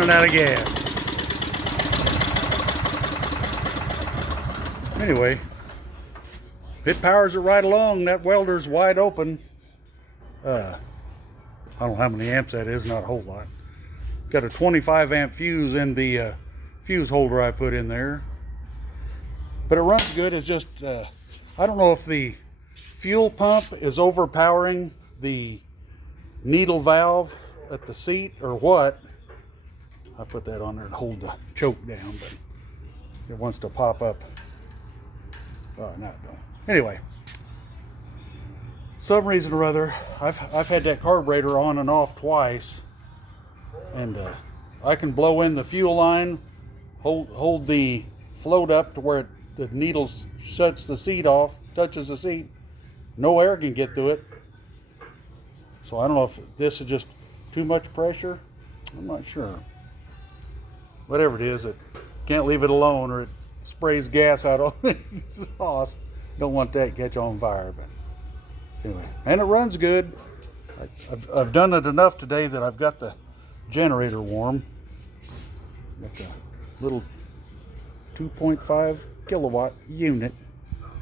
running out of gas. Anyway, it powers it right along. That welder's wide open. I don't know how many amps that is, not a whole lot. Got a 25 amp fuse in the fuse holder I put in there. But it runs good. It's just, I don't know if the fuel pump is overpowering the needle valve at the seat or what. I put that on there to hold the choke down, but it wants to pop up. Oh, no, it don't. Anyway, some reason or other, I've had that carburetor on and off twice, and I can blow in the fuel line, hold the float up to where the needle shuts the seat off, touches the seat. No air can get through it. So I don't know if this is just too much pressure. I'm not sure. Whatever it is, it can't leave it alone or it sprays gas out on the exhaust. Don't want that to catch on fire. But anyway, and it runs good. I've done it enough today that I've got the generator warm. Got the little 2.5 kilowatt unit.